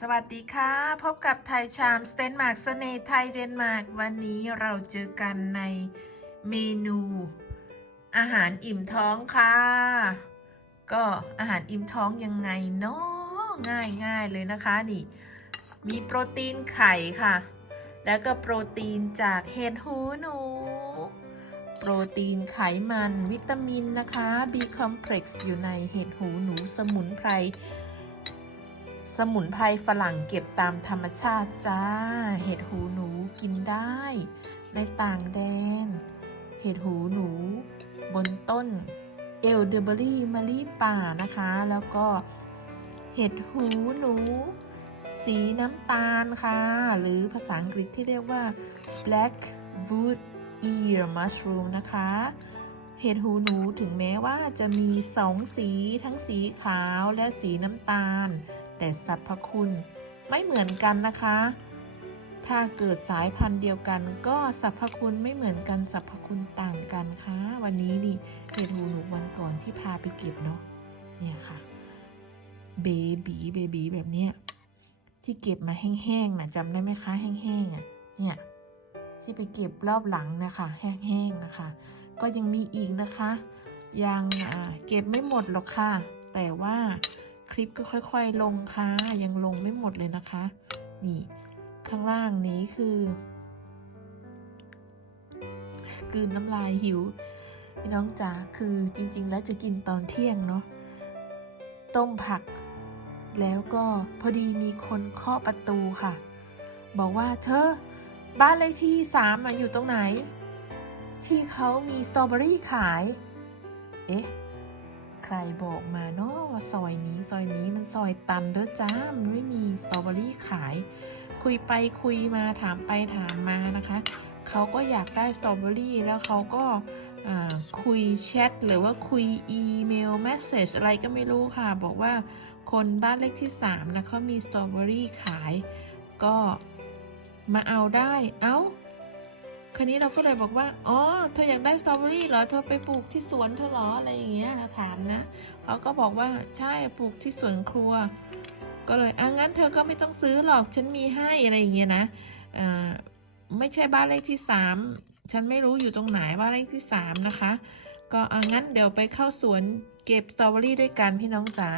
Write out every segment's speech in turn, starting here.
สวัสดีค่ะ พบกับไทยชามสเตนมาร์กเสน่ห์ไทยเดนมาร์กวันนี้เราเจอกันในเมนู อาหารอิ่มท้องค่ะ ก็อาหารอิ่มท้องยังไงเนาะง่ายง่ายๆเลยนะคะนี่ มีโปรตีนไข่ค่ะ แล้วก็โปรตีนจากเห็ดหูหนู โปรตีนไขมันวิตามินนะคะ B complex อยู่ในเห็ดหูหนูสมุนไพร สมุนไพรฝรั่งเก็บตามธรรมชาติจ้า เห็ดหูหนูกินได้ ในต่างแดน เห็ดหูหนู บนต้นเอลเดอร์เบอรี่มะลิป่านะคะ แล้วก็เห็ดหูหนู สีน้ำตาลค่ะ หรือภาษาอังกฤษที่เรียกว่า black wood ear mushroom นะคะ เห็ดหูหนูถึงแม้ว่าจะมีสองสีทั้งสีขาวและสีน้ำตาล แต่สรรพคุณไม่เหมือนกันนะคะ ถ้าเกิดสายพันธุ์เดียวกัน ก็สรรพคุณไม่เหมือนกันสรรพคุณต่างกันค่ะ วันนี้นี่เห็ดหูหนูวันก่อนที่พาไปเก็บเนาะเนี่ยค่ะเบบีเบบีแบบเนี้ยที่เก็บมาแห้งๆนะจำได้ไหมคะแห้งๆอะเนี่ยที่ไปเก็บรอบหลังนะคะแห้งๆนะคะ ก็ยังมีอีกนะคะ ยังเก็บไม่หมดหรอกค่ะ แต่ว่า คลิปก็ค่อยๆลงค่ะ ยังลงไม่หมดเลยนะคะ นี่ ข้างล่างนี้คือ กืนน้ำลายหิว พี่น้องจ๋าคือจริง ๆ แล้วจะกินตอนเที่ยงเนาะต้มผัก แล้วก็พอดีมีคนเคาะประตูค่ะ บอกว่าเธอบ้านเลขที่สามอยู่ตรงไหน ที่เขามีสตรอเบอรี่ขาย เอ๊ะ ใครบอกมาเนาะว่าซอยนี้ซอยนี้มันซอยตันเด้อจ้ามันไม่มีสตรอเบอรี่ขาย คุยไปคุยมาถามไปถามมานะคะเขาก็อยากได้สตรอเบอรี่แล้วเขาก็คุยแชทหรือว่าคุยอีเมลแมสเซจอะไรก็ไม่รู้ค่ะ บอกว่าคนบ้านเลขที่ 3 นะเขามีสตรอเบอรี่ขาย ก็มาเอาได้ เอ้า คันนี้เราก็เลยบอกว่า อ๋อ เธออยากได้สตรอเบอรี่เหรอ เธอไปปลูกที่สวนเธอเหรอ อะไรอย่างเงี้ยถามนะ เขาก็บอกว่า ใช่ ปลูกที่สวนครัว ก็เลย อะงั้นเธอก็ไม่ต้องซื้อหรอก ฉันมีให้ อะไรอย่างเงี้ยนะอ่าไม่ใช่บ้านเลขที่สามฉันไม่รู้อยู่ตรงไหนบ้านเลขที่สามนะคะ ก็อะงั้นเดี๋ยวไปเข้าสวนเก็บสตรอเบอรี่ด้วยกันพี่น้องจ๋า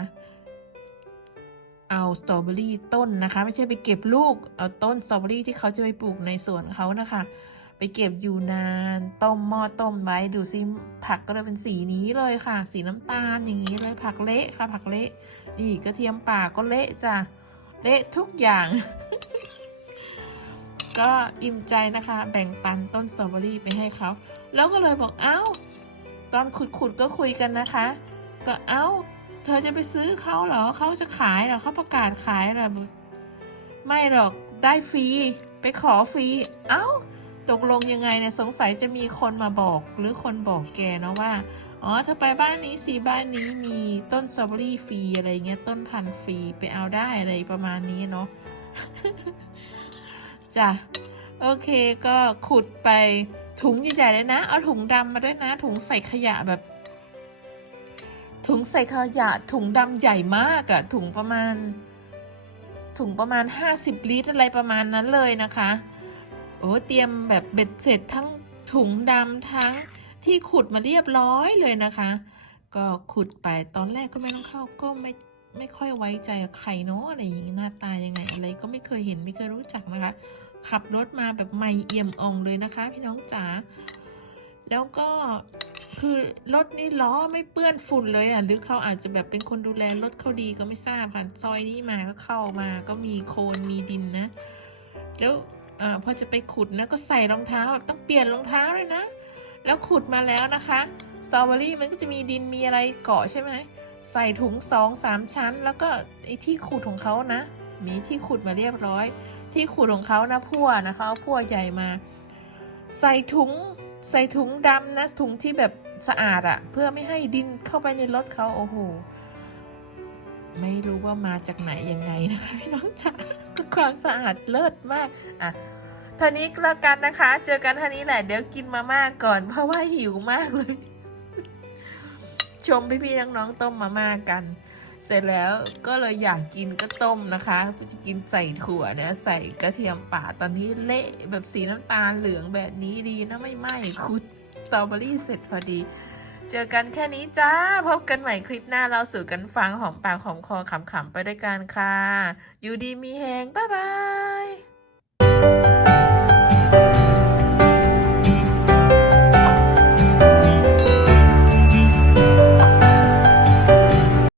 เอาสตรอเบอรี่ต้นนะคะ ไม่ใช่ไปเก็บลูก เอาต้นสตรอเบอรี่ที่เขาจะไปปลูกในสวนเขานะคะ ไปเก็บอยู่นาน ต้มหม้อต้มไว้ดูซิผักก็เลยเป็นสีนี้เลยค่ะ สีน้ำตาลอย่างนี้เลยผักเละค่ะ ผักเละนี่กระเทียมป่าก็เละจ้ะเละทุกอย่าง ก็อิ่มใจนะคะ แบ่งปันต้นสตรอเบอรี่ไปให้เขาแล้วก็เลยบอกเอ้า ตอนขุดๆก็คุยกันนะคะ ก็เอ้า เธอจะไปซื้อเขาเหรอเขาจะขายเหรอเขาประกาศขายเหรอไม่หรอกได้ฟรีไปขอฟรีเอ้า ตกลงยังไงเนี่ยสงสัยจะมีคนมาบอกหรือคนบอกแกเนาะว่า อ๋อเธอไปบ้านนี้สิบ้านนี้มีต้นสตรอเบอรี่ฟรีอะไรเงี้ยต้นพันธุ์ฟรีไปเอาได้อะไรประมาณนี้เนาะจ้ะโอเคก็ขุดไปถุงใหญ่ๆเลยนะ เอาถุงดำมาด้วยนะ ถุงใส่ขยะแบบ ถุงใส่ขยะ ถุงดำใหญ่มากอะถุงประมาณ ถุงประมาณ 50 ลิตรอะไรประมาณนั้นเลยนะคะ โอ้เตรียมแบบเบ็ดเสร็จทั้งถุงดำทั้งที่ขุดมาเรียบร้อยเลยนะคะ ก็ขุดไปตอนแรกก็ไม่ต้องเข้าก็ไม่ไม่ค่อยไว้ใจใครเนาะอะไรอย่างงี้หน้าตายังไงอะไรก็ไม่เคยเห็นไม่เคยรู้จักนะคะ ขับรถมาแบบไม่เอี่ยมอ่องเลยนะคะ พี่น้องจ๋าแล้วก็คือรถนี่ล้อไม่เปื้อนฝุ่นเลยอะหรือเขาอาจจะแบบเป็นคนดูแลรถเขาดีก็ไม่ทราบค่ะซอยนี้มาก็เข้ามาก็มีโคลนมีดินนะ แล้ว เออพอจะไปขุดนะก็ใส่รองเท้าแบบต้องเปลี่ยนรองเท้าเลยนะ แล้วขุดมาแล้วนะคะสตรอเบอรี่มันก็จะมีดินมีอะไรเกาะใช่ไหมใส่ถุงสองสามชั้น แล้วก็ไอ้ที่ขุดของเขานะ มีที่ขุดมาเรียบร้อย ที่ขุดของเขานะพั่วนะคะเอาพั่วใหญ่มา ใส่ถุงใส่ถุงดำนะถุงที่แบบสะอาดอะเพื่อไม่ให้ดินเข้าไปในรถเขาโอ้โห ไม่รู้ว่ามาจากไหนยังไงนะคะพี่น้องจ๋าความสะอาดเลิศมากอะท่านี้แล้วกันนะคะ เจอกันท่านี้แหละ เดี๋ยวกินมาม่าก่อน เพราะว่าหิวมากเลย ชมพี่ๆน้องๆต้มมาม่ากัน เสร็จแล้วก็เลยอยากกินก็ต้มนะคะจะกินใส่ถั่วเนี่ยใส่กระเทียมป่าตอนนี้เละแบบสีน้ำตาลเหลืองแบบนี้ดีนะไม่ไหม้คุดสตรอเบอรี่เสร็จพอดี เจอกันแค่นี้จ้า พบกันใหม่คลิปหน้าเราสู่กันฟังหอมปากหอมคอขำๆไปด้วยกันค่ะ อยู่ดีมีแหงบ๊ายบาย